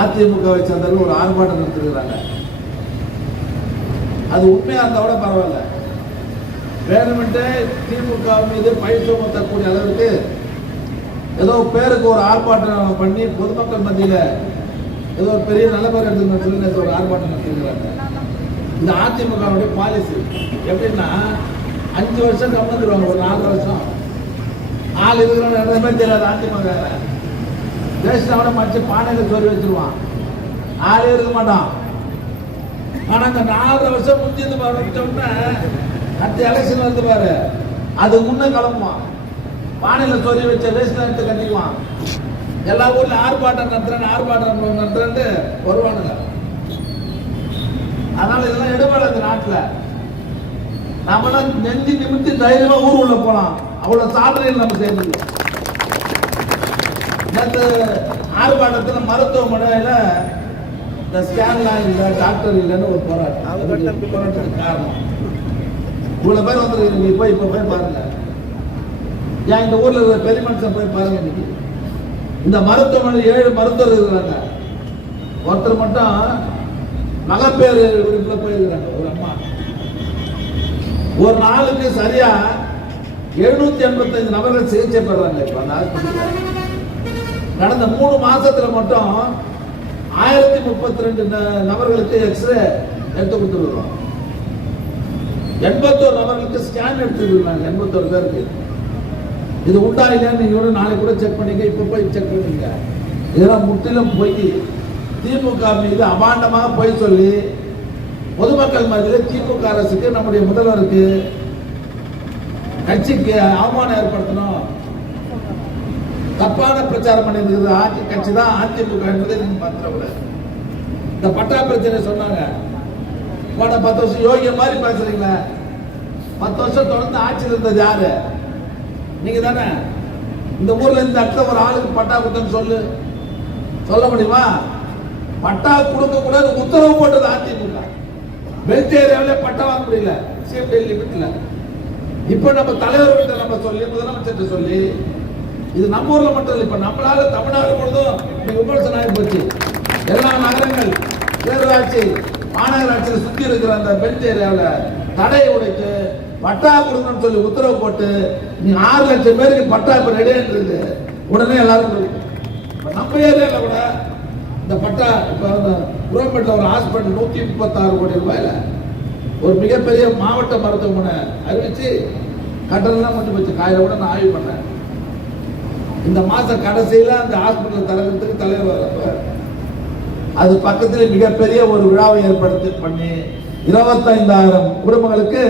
அதிமுகவை சேர்ந்தவர்கள் ஒரு ஆர்ப்பாட்டம் நடத்திருக்கிறாங்க. அது உண்மையா இருந்தா கூட பரவாயில்ல. வேணுமென்றே திமுக மீது பழி சுமத்தக்கூடிய அளவுக்கு ஏதோ பேருக்கு ஒரு ஆர்ப்பாட்டம் பண்ணி பொதுமக்கள் மத்தியில் ஏதோ ஒரு பெரிய நிலவரம் எடுத்து ஒரு ஆர்ப்பாட்டம் நடத்திருக்கிறாங்க. இந்த அதிமுகவுடைய பாலிசி எப்படின்னா 5 வருஷம் கம்மிடுவாங்க, ஒரு 4 வருஷம் ஆள் இருக்கிறவங்க எதுவுமே தெரியாது. அதிமுக தேசியாவோட மச்சு பானையில் சொல்லி வச்சிருவான், ஆளே இருக்க மாட்டான். ஆனா இந்த 4 வருஷம் முடிஞ்சது பாருன்னா அடுத்த எலெக்ஷன் வந்து பாரு, அது முன்ன கிளம்புவான், பானையில சொல்லி வச்ச வேஸ்ட் எடுத்து கட்டிக்குவான். எல்லா ஊர்ல ஆர்ப்பாட்டம் நடத்துறேன்னு வருவானுங்க. அதனால இதெல்லாம் எடுபாடு இந்த நாட்டுல. நம்மளாம் நெஞ்சு நிமித்தி தைரியமா ஊர் உள்ள போலாம், அவ்வளவு சாதனைகள் நம்ம செய்யறது. நேற்று ஆர்ப்பாட்டத்தில் மருத்துவமனையில இந்த ஸ்கேன்லாம் இல்லை, டாக்டர் இல்லைன்னு ஒரு போராட்டத்துக்கு காரணம். இவ்வளவு பேர் வந்துருக்கீங்க. இப்ப போய் பாருங்க, ஏன் இந்த ஊர்ல இருக்கிற பெரிய மனுஷன் போய் பாருங்க. இன்னைக்கு இந்த மருத்துவமனை 7 மருத்துவர் இருக்கிறாங்க. ஒருத்தர் மட்டும் மகப்பேறு வீட்டுல போயிருக்கிறாங்க. ஒரு அம்மா ஒரு நாளுக்கு சரியா 785 நபர்கள் சிகிச்சை பெறாங்க. இப்ப அந்த ஆஸ்பத்திரி கடந்த 3 மாசத்துல மட்டும் 1032 நபர்களுக்கு எக்ஸ்ரே எடுத்து கொடுத்துருக்கிறோம். 81 நபர்களுக்கு ஸ்கேன் எடுத்துருக்காங்க. 81 பேருக்கு. இது உண்டா இல்லையான்னு நீங்க நாளைக்கு கூட செக் பண்ணிக்க, இப்ப போய் செக் பண்ணிக்க. இதெல்லாம் முற்றிலும் போய் திமுக மீது அபாண்டமாக போய் சொல்லி பொதுமக்கள் மத்தியில் திமுக அரசுக்கு, நம்முடைய முதல்வருக்கு, கட்சிக்கு அவமானம் ஏற்படுத்தணும், தப்பான பிரச்சாரம் பண்ணிருக்கிறது ஆட்சி கட்சி தான் அதிமுக என்பதை நீங்க பார்த்துட. இந்த பட்டா பிரச்சனை சொன்னாங்க. 10 வருஷம் யோகிய மாதிரி பேசுறீங்களா? 10 வருஷம் தொடர்ந்து ஆட்சியில் இருந்தது யாரு? நீங்க தானே. இந்த ஊர்ல இந்த இடத்துல ஒரு ஆளுக்கு பட்டா கொடுத்தன்னு சொல்ல முடியுமா? பட்டா கொடுக்க கூடாது உத்தரவு போட்டது அதிமுக. பெல்ட் ஏரியாவில பட்டா வாங்க முடியல, சேஃப்டி லிமிட்ல. இப்ப நம்ம தலைவர்கிட்ட நம்ம சொல்லி, முதலமைச்சர் சொல்லி, இது நம்ம ஊர்ல மட்டும் இல்லை, இப்ப நம்மளால தமிழ்நாடு முழுதும் விமர்சனம் ஆகி போச்சு. எல்லா நகரங்கள், பேரூராட்சி, மாநகராட்சியில் சுத்தி இருக்கிற அந்த பெல்ட் ஏரியாவில் தடையை உடைத்து பட்டா கொடுக்கணும்னு சொல்லி உத்தரவு போட்டு நீ 6 லட்சம் பேருக்கு பட்டா இப்ப ரெடியா இருக்கு. உடனே எல்லாரும் நம்ம ஏரியாவில் கூட இந்த பட்டா இப்ப குரோம்பேட்டில் ஒரு ஹாஸ்பிட்டல் 136 கோடி ரூபாயில ஒரு மிகப்பெரிய மாவட்ட மருத்துவமனை அறிவிச்சு கட்டணம் மட்டும் வச்சு காயில கூட நான் ஆய்வு பண்ணேன். இந்த மாச கடைசியில அந்த ஹாஸ்பிட்டல் தரத்துக்கு தலைவர் அது பக்கத்தில் மிகப்பெரிய ஒரு விழாவை ஏற்படுத்தி பண்ணி 25,000 குடும்பங்களுக்கு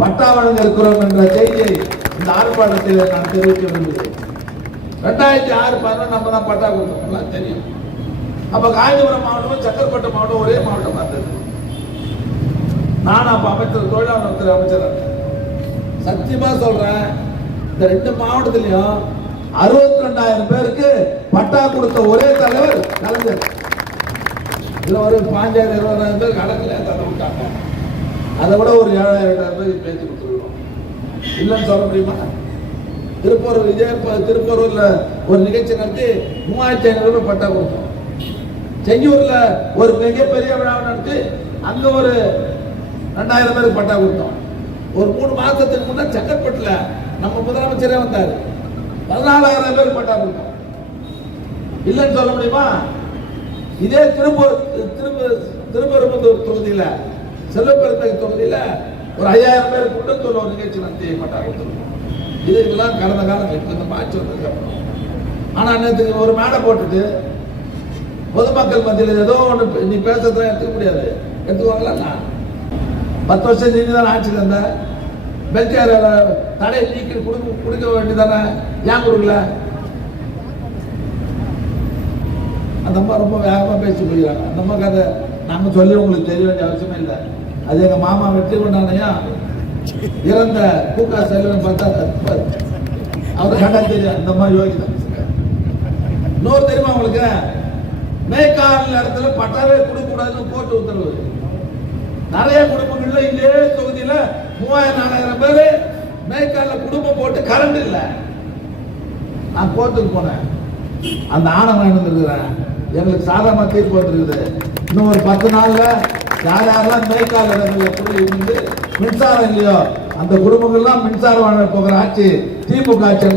பட்டா வழங்க இருக்கிறோம் என்ற செய்தியை இந்த ஆர்ப்பாட்டத்தில் நான் தெரிவிக்க விரும்புகிறேன். 2006 நம்ம தான் பட்டா கொடுத்தோம் தெரியும். அப்ப காஞ்சிபுரம் மாவட்டமும் சக்கரப்பட்டு மாவட்டம் ஒரே மாவட்டம் இருந்தது. நான் அப்ப அமைச்சர், தொழிலாளர் அமைச்சர். சத்தியமா சொல்றேன், இந்த 2 மாவட்டத்திலையும் 62,000 பேருக்கு பட்டா கொடுத்த ஒரே தலைவர் கலைஞர். இதுல ஒரு 5,000 20,000 பேர் கடற்கல தர விட்டாங்க. அதை விட ஒரு 7,000 பேருக்கு பேச்சு கொடுத்துருக்கோம். இல்லைன்னு சொல்ல முடியுமா? திருப்பூர்ல ஒரு நிகழ்ச்சி நடத்தி 3,500 ரூபாய் பட்டா கொடுத்தோம். செஞ்சூர்ல ஒரு மிகப்பெரிய விழா நடத்தி அங்க ஒரு 2,000 பேருக்கு பட்டா கொடுத்தோம். ஒரு 3 மாசத்துக்கு முன்ன செங்கல்பட்டுல நம்ம முதலமைச்சரே வந்தாரு, 14,000 பேருக்கு பட்டா கொடுத்தோம். இல்லைன்னு சொல்ல முடியுமா? இதே திருப்பரங்குன்றம் தொகுதியில, செல்வப்பெருந்தகை தொகுதியில ஒரு 5,000 பேருக்கு கூட்டத்தோட ஒரு நிகழ்ச்சி நடத்தி பட்டா கொடுத்துருக்கோம். இதுக்கெல்லாம் கடந்த காலம் இந்த மாற்றி வந்ததுக்கு அப்புறம். ஆனா நேற்றுக்கு ஒரு மேடை போட்டுட்டு பொதுமக்கள் மத்தியில் ஏதோ ஒன்று நீ பேசுறதுலாம் எடுத்துக்க முடியாது. எடுத்துக்குவாங்களா? 10 வருஷம் நீங்க தான் ஆட்சியில் இருந்த பெல்ட் ஏரியால தடை நீக்கி கொடுக்க வேண்டியதானே, ஏன் கொடுக்கல? அந்த அம்மா ரொம்ப வேகமா பேசி போயிடுறாங்க. அந்த அம்மாக்கு அதை நாங்க சொல்லி உங்களுக்கு தெரிய வேண்டிய அவசியமே இல்லை. அது எங்க மாமா வெற்றி கொண்டானையா இறந்த கூக்கா செல்வன் பார்த்தா அவர் கண்டா தெரியும். அந்த மாதிரி யோகிதான். இன்னொரு தெரியுமா உங்களுக்கு? மேற்கால இடத்துல பட்டாவே கொடுக்க கூடாதுன்னு கோர்ட்டு உத்தரவு. நிறைய குடும்பங்கள்ல இதே தொகுதியில 3,000-4,000 பேரு மேற்கால குடும்பம் போட்டு கரண்ட் இல்லை. நான் கோர்ட்டுக்கு போனேன், அந்த ஆணவம் நடந்திருக்கிறேன். எங்களுக்கு சாதகமா தீர்ப்பு வந்துருக்குது. இன்னும் ஒரு 10 நாள்ல யாரெல்லாம் மேற்கால இடங்கள்ல புள்ளி வந்து மின்சாரம் இல்லையோ அந்த குடும்பங்கள்லாம் மின்சாரம் வாங்க போகிற ஆட்சி திமுக ஆட்சி.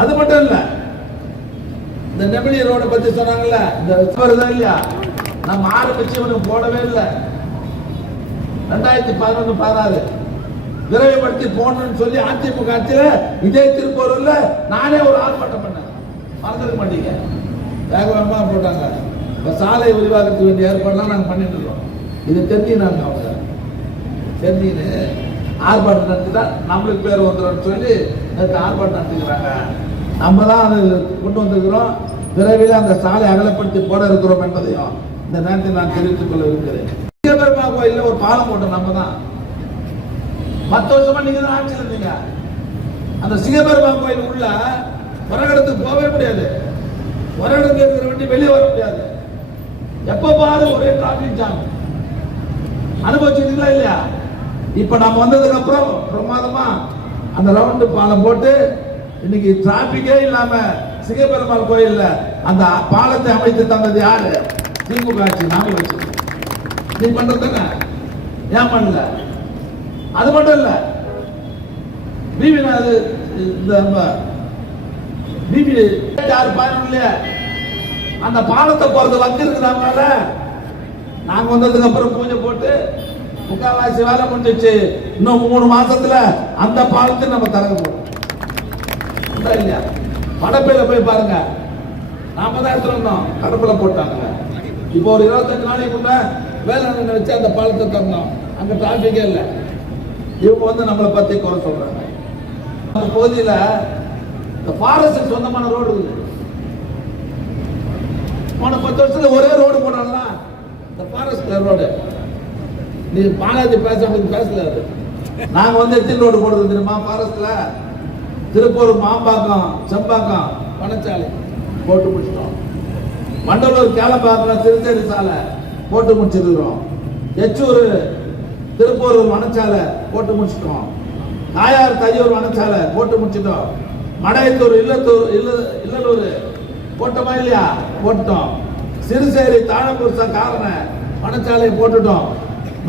அது மட்டும் இல்ல, இந்த நெமிலி ரோட பத்தி சொன்னாங்கல்ல, இந்த வருதா இல்லையா, நம்ம ஆரம்பிச்சு இவனுக்கு போடவே இல்லை. 2011-16 விரைவுபடுத்தி போடணும்னு சொல்லி அதிமுக ஆட்சியில இதே திருப்பூர்ல நானே ஒரு ஆர்ப்பாட்டம் பண்ணேன். மறந்துக்க மாட்டீங்க. வேக வேகமா போட்டாங்க. இப்ப சாலை விரிவாக்கத்துக்கு வேண்டிய ஏற்பாடுலாம் நாங்க பண்ணிட்டு இருக்கோம். இது தெரிஞ்சுனாங்க அவங்க, தெரிஞ்சுன்னு ஆர்ப்பாட்டம் நடத்திட்டா நம்மளுக்கு பேர் வந்துடும் சொல்லி ஆர்ப்பாட்டம் நடத்திக்கிறாங்க. நம்ம தான் அதை கொண்டு வந்திருக்கிறோம். விரைவில் அந்த சாலை அகலப்படுத்தி போட இருக்கிறோம் என்பதையும் இந்த நேரத்தில் நான் தெரிவித்துக் கொள்ள விரும்புகிறேன். சிவபெருமா கோயில்ல ஒரு பாலம் போட்டோம் நம்ம தான். 10 வருஷமா நீங்க தான் ஆட்சியில் இருந்தீங்க. அந்த சிவபெருமா கோயில் உள்ள வரகடத்துக்கு போகவே முடியாது. வரகடத்துல இருக்கிற வண்டி வெளியே வர முடியாது. எப்ப பாரு ஒரே டிராபிக் ஜாம். அனுபவிச்சிருக்கீங்களா இல்லையா? இப்ப நம்ம வந்ததுக்கு அப்புறம் பிரமாதமா அந்த ரவுண்டு பாலம் போட்டு இன்னைக்கு டிராபிக்கே இல்லாம சிவபெருமாள் கோயில்ல அந்த பாலத்தை அமைத்து தந்தது யாரு? திமுக ஆட்சி. நாம வச்சு நீ பண்றது ஏன் பண்ணல? அது மட்டும் இல்ல, அந்த பாலத்தை போறது வந்து இருக்குதாங்க. நாங்க வந்ததுக்கு அப்புறம் பூஜை போட்டு முக்கால்வாசி வேலை முடிஞ்சிச்சு. இன்னும் 3 மாசத்துல அந்த பாலத்தை நம்ம திறக்க போறோம். இல்லையா? படப்பையில போய் பாருங்க, நாம தான் எடுத்துட்டு வந்தோம். கடப்புல போட்டாங்க. இப்போ ஒரு 28 நாளைக்கு முன்ன வேளாண் வச்சு அந்த பாலத்தை திறந்தோம். அங்க டிராபிக்கே இல்லை. இவங்க வந்து நம்மளை பத்தி குறை சொல்றாங்க. அந்த பகுதியில இந்த ஃபாரஸ்ட் சொந்தமான ரோடு இருக்குது. போன 10 வருஷத்துல ஒரே ரோடு போனாலும் இந்த ஃபாரஸ்ட் ரோடு. நீ பாலாஜி பேசல. நாங்க வந்து எத்தனை ரோடு போடுறது தெரியுமா? ஃபாரஸ்ட்ல திருப்பூர் மாம்பாக்கம், செம்பாக்கம், பனச்சாலை போட்டு முடிச்சிட்டோம். மண்டலூர் கேளம்பாக்கம், திருச்சேரி சாலை போட்டு முடிச்சிருக்கிறோம். எச்சூர் திருப்பூர் வனச்சாலை போட்டு முடிச்சிட்டோம். நாயார் தையூர் வனச்சாலை போட்டு முடிச்சிட்டோம். மடையத்தூர் இல்லலூர் போட்டோமா இல்லையா? போட்டுட்டோம். சிறுசேரி தாழம்பூர் காரண வனச்சாலை போட்டுட்டோம்.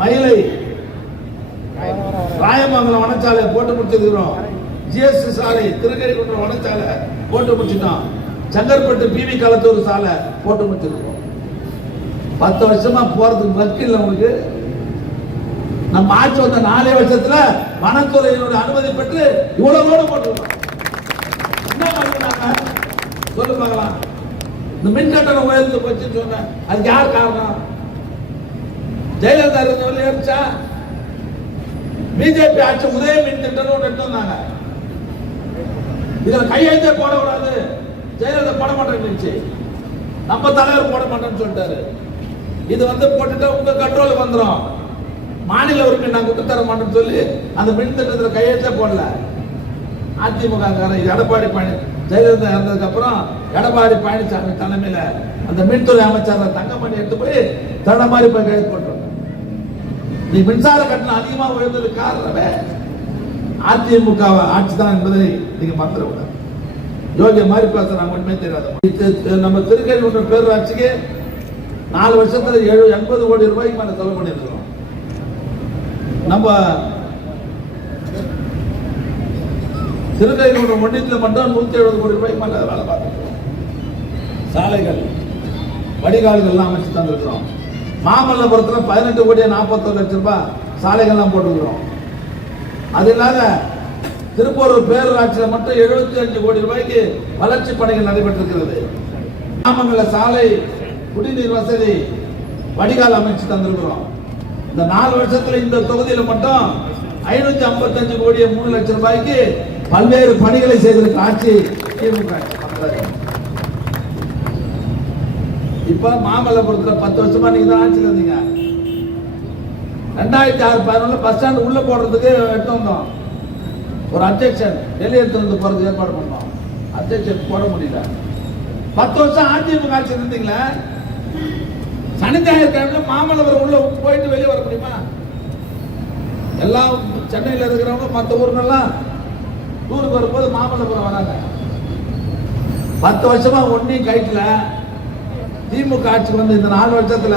மயிலை ராயமங்கலம் வனச்சாலை போட்டு முடிச்சிருக்கிறோம். ஜிஎஸ்டி சாலை திருக்கடிக்குன்றம் வனச்சாலை போட்டு முடிச்சிட்டோம். செங்கற்பட்டு பிவி களத்தூர் சாலை போட்டு முடிச்சிருக்கோம். 10 வருஷமா போறதுக்கு வக்கீல் உங்களுக்கு. நம்ம ஆட்சி வந்த 4 வருஷத்துல வனத்துறையினுடைய அனுமதி பெற்று இவ்வளவு ரோடு போட்டுருக்கோம். என்ன பண்ணுறாங்க சொல்லு பார்க்கலாம். இந்த மின் கட்டணம் உயர்ந்து போச்சுன்னு சொன்ன அதுக்கு யார் காரணம்? ஜெயலலிதா இருந்தவர்கள் ஏறிச்சா? பிஜேபி ஆட்சி உதய மின் திட்டம் எடுத்து வந்தாங்க. இதுல கையெழுத்தே போடக்கூடாது, ஜெயலலிதா போட மாட்டேன்னு நம்ம தலைவர் போட மாட்டேன்னு சொல்லிட்டாரு. இது வந்து போட்டுட்டா உங்க கண்ட்ரோல் வந்துடும். மாநில உரிமை நான் விட்டு தர மாட்டேன்னு சொல்லி அந்த மின் திட்டத்தில் கையெழுத்தே போடல. அதிமுக எடப்பாடி ஜெயலலிதா இறந்ததுக்கு அப்புறம் எடப்பாடி பழனிசாமி தலைமையில அந்த மின்துறை அமைச்சர் தங்கமணி எடுத்து போய் தட மாதிரி போய் கையெழுத்து போட்டோம். நீ மின்சார கட்டணம் அதிகமாக உயர்ந்தது காரணமே அதிமுக ஆட்சி தான் என்பதை நீங்க மறந்துடக்கூடாது. யோகிய மாதிரி பேசுறாங்க, உண்மையே தெரியாது. நம்ம திருக்கை பேரூராட்சிக்கு 4 வருஷத்துல 80 கோடி ரூபாய்க்கு மேல செலவு பண்ணிருக்கிறோம். நம்ம திருக்கையூர் ஒன்றியத்தில் மட்டும் 170 கோடி ரூபாய்க்கு மேல வேலை பார்த்துருக்கோம். சாலைகள் வடிகால்கள்லாம் அமைச்சு தந்திருக்கிறோம். மாமல்லபுரத்தில் 18 கோடி 41 லட்சம் ரூபாய் சாலைகள்லாம் போட்டுக்கிறோம். அது இல்லாத திருப்பூர் பேரூராட்சியில் மட்டும் 75 கோடி ரூபாய்க்கு வளர்ச்சி பணிகள் நடைபெற்றிருக்கிறது. கிராமங்கள சாலை, குடிநீர் வசதி, வடிகால் அமைச்சு தந்திருக்கிறோம். இந்த 4 வருஷத்துல இந்த தொகுதியில மட்டும் 555 கோடி 3 லட்சம் ரூபாய்க்கு பல்வேறு பணிகளை செய்திருக்க ஆட்சி திமுக. இப்ப மாமல்லபுரத்தில் 10 வருஷமா நீங்க தான் ஆட்சியில் இருந்தீங்க. 2006-11 பஸ் ஸ்டாண்ட் உள்ள போடுறதுக்கு எடுத்து வந்தோம். ஒரு அப்ஜெக்ஷன் வெளியே எடுத்து போறதுக்கு ஏற்பாடு பண்ணோம். அப்ஜெக்ஷன் போட முடியல. 10 வருஷம் அதிமுக ஆட்சி இருந்தீங்களா? சனி ஞாயிறு மாமல்லபுரம் உள்ள போயிட்டு வெளியே வர முடியுமா? எல்லாம் சென்னையில் இருக்கிறவங்க மற்ற ஊர்களெல்லாம் டூருக்கு வரும்போது மாமல்லபுரம் வராங்க. 10 வருஷமா ஒன்னையும் கைட்ல. திமுக ஆட்சிக்கு வந்து இந்த 4 வருஷத்துல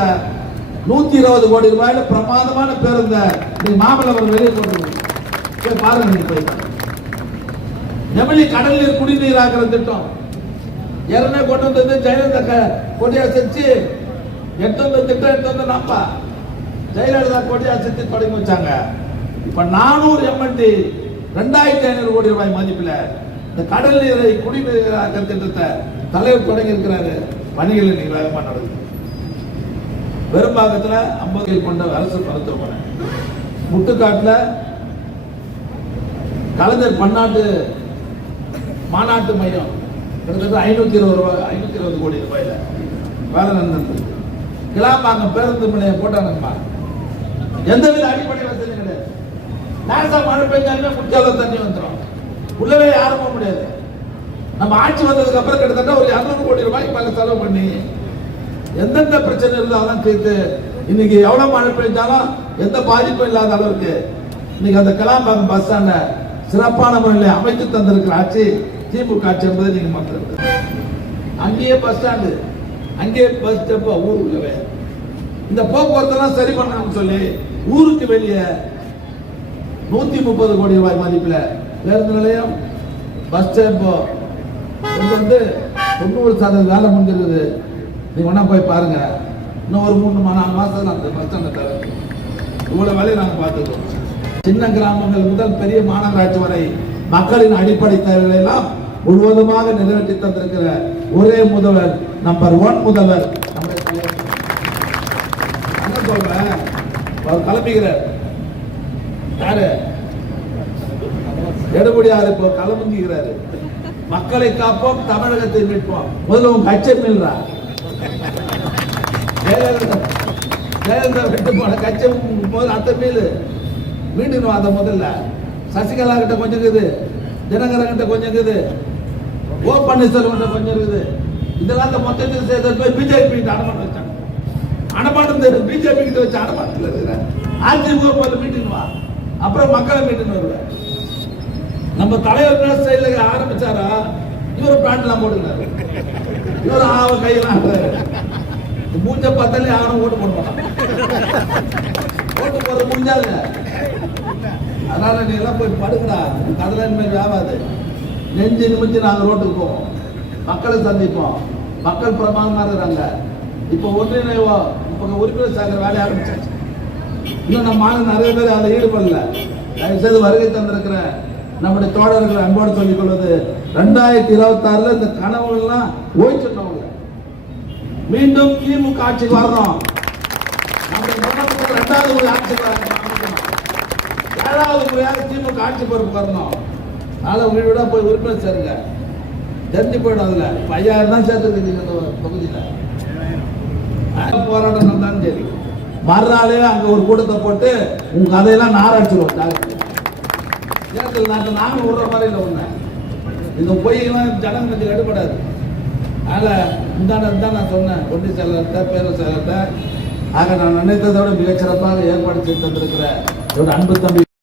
120 கோடி ரூபாயில பிரமாதமான பேருந்த நீ மாமல்லபுரம் வெளியே கொண்டு போய் பாருங்க. நீங்க போய் நெமிலி கடல் நீர் குடிநீர் ஆக்கிற திட்டம் ஏற்கனவே கொண்டு வந்தது ஜெயலலிதா கொடியா செஞ்சு எடுத்து வந்த திட்டம் எடுத்து வந்த நாப்பா ஜெயலலிதா கொடியா செஞ்சு தொடங்கி வச்சாங்க. இப்ப 400 MND 2500 கோடி ரூபாய் மதிப்பில் இந்த கடல் நீரை குடிநீர் ஆக்கிற திட்டத்தை தலைவர் தொடங்கி இருக்கிறாரு. பணிகள் இன்னைக்கு வேகமா நடக்குது. பெரும்பாக்கத்துல 50 கொண்ட அரசு மருத்துவமனை, முட்டுக்காட்டுல கலைஞர் பன்னாட்டு மாநாட்டு மையம் கிட்டத்தட்ட 520 கோடி ரூபாயில வேலை நடந்தது. கிளாம்பாக்கம் பேருந்து நிலைய போட்டாங்கம்மா, எந்தவித அடிப்படை வசதி கிடையாது. லேசா மழை பெஞ்சாலுமே குடிச்சால தண்ணி வந்துடும், உள்ளவே யாரும் போக முடியாது. நம்ம ஆட்சி வந்ததுக்கு அப்புறம் கிட்டத்தட்ட ஒரு 200 கோடி ரூபாய்க்கு மேல செலவு பண்ணி எந்தெந்த பிரச்சனை இருந்தாலும் தீர்த்து இன்னைக்கு எவ்வளவு மழை பெய்ஞ்சாலும் எந்த பாதிப்பும் இல்லாத அளவுக்கு இன்னைக்கு அந்த கிளாம்பாக்கம் பஸ் ஸ்டாண்ட சிறப்பான முறையில் அமைத்து தந்திருக்கிற ஆட்சி திமுக ஆட்சி என்பதை நீங்க மக்கள். அங்கேயே பஸ் ஸ்டாண்டு, அங்கேயே பஸ் ஸ்டாப், ஊர் உள்ளவே இந்த போக்குவரத்தெல்லாம் சரி பண்ணணும்னு சொல்லி ஊருக்கு வெளியே 130 கோடி ரூபாய் மதிப்பில் பேருந்து நிலையம், பஸ் ஸ்டாப் வந்து 90% வேலை முடிஞ்சிருக்குது. நீங்க ஒன்னா போய் பாருங்க. இன்னும் ஒரு 3-4 மாசத்துல அந்த பஸ் ஸ்டாண்டை தர இவ்வளவு வேலையை நாங்க பார்த்துக்கோம். சின்ன கிராமங்கள் முதல் பெரிய மாநகராட்சி வரை மக்களின் அடிப்படை தேவைகளை எல்லாம் முழுவதுமாக நிறைவேற்றி தந்திருக்கிற ஒரே முதல்வர், நம்பர் 1 முதல்வர் நம்முடைய தலைவர். என்ன சொல்றேன், அவர் கிளம்பிக்கிறார். யாரு? எடுபடியார் இப்போ கிளம்பிக்கிறாரு. மக்களை காப்போம், தமிழகத்தை மீட்போம். முதல்ல உங்க கட்சி மீள்றா. ஜெயலலிதா விட்டு போன கட்சி முதல்ல அந்த மீது மீண்டும் அதை முதல்ல சசிகலா கிட்ட கொஞ்சம் இருக்குது, தினகரன் கிட்ட கொஞ்சம் இருக்குது, ஓ பன்னீர்செல்வம் கிட்ட கொஞ்சம் இருக்குது. இதெல்லாம் மொத்தத்தில் சேர்த்து போய் பிஜேபி கிட்ட அடமாட்டம் வச்சாங்க. அடமாட்டம் பிஜேபி கிட்ட வச்சு அடமாட்டத்தில் இருக்கிற அதிமுக போல மீட்டிங் வா, அப்புறம் மக்களை மீட்டிங் வருவேன். நம்ம தலைவர் ஸ்டைல ஆரம்பிச்சாரா, இவரு பேண்ட்லாம் போட்டுக்கிறாரு, இவரு ஆவ கையெல்லாம் மூஞ்ச பார்த்தாலே யாரும் ஓட்டு போட மாட்டாங்க. ஓட்டு போற முடிஞ்சால அதனால நீ எல்லாம் போய் படுங்கடா, அதெல்லாம் இனிமேல் வேவாது. நெஞ்சு நிமிச்சு நாங்க ரோட்டுக்கு போவோம், மக்களை சந்திப்போம். மக்கள் பிரமாதமா இருக்கிறாங்க. இப்போ ஒன்றிணைவோம், இப்போ உறுப்பினர் சாகிற வேலையை ஆரம்பிச்சாச்சு. இன்னும் நம்ம ஆளு நிறைய பேர் அதில் ஈடுபடல. தயவு செய்து வருகை தந்திருக்கிற நம்முடைய தோழர்களை அன்போடு சொல்லிக் கொள்வது, 2026 இந்த கனவுகள்லாம் ஓய்ச்சிட்டோம். மீண்டும் திமுக ஆட்சிக்கு வரணும். நம்முடைய 2வது முறை ஆட்சிக்கு வரணும், 7வது முறையாக திமுக ஆட்சி பொறுப்பு வரணும். அதனால வீடு போய் உறுப்பினர் சேருங்க, தெரிஞ்சு போயிடும். அதுல 5000 தான் சேர்த்துருக்கீங்க இந்த தொகுதியில. போராட்டம் நடந்தாலும் சரி, மறுநாளே அங்க ஒரு கூட்டத்தை போட்டு உங்க கதையெல்லாம் நாராடிச்சிருவோம். தேர்தல் நாட்டை நாங்கள் விடுற மாதிரி இல்லை. ஒண்ணு இந்த பொய்யெல்லாம் ஜனங்க கொஞ்சம் எடுபடாது. அதனால தான் நான் சொன்னேன், ஒன்றிய செயலர்கிட்ட பேரவை செயலர்கிட்ட. ஆக நான் நினைத்ததோட மிகச்சிறப்பாக ஏற்பாடு செய்து தந்திருக்கிற ஒரு அன்பு தம்பி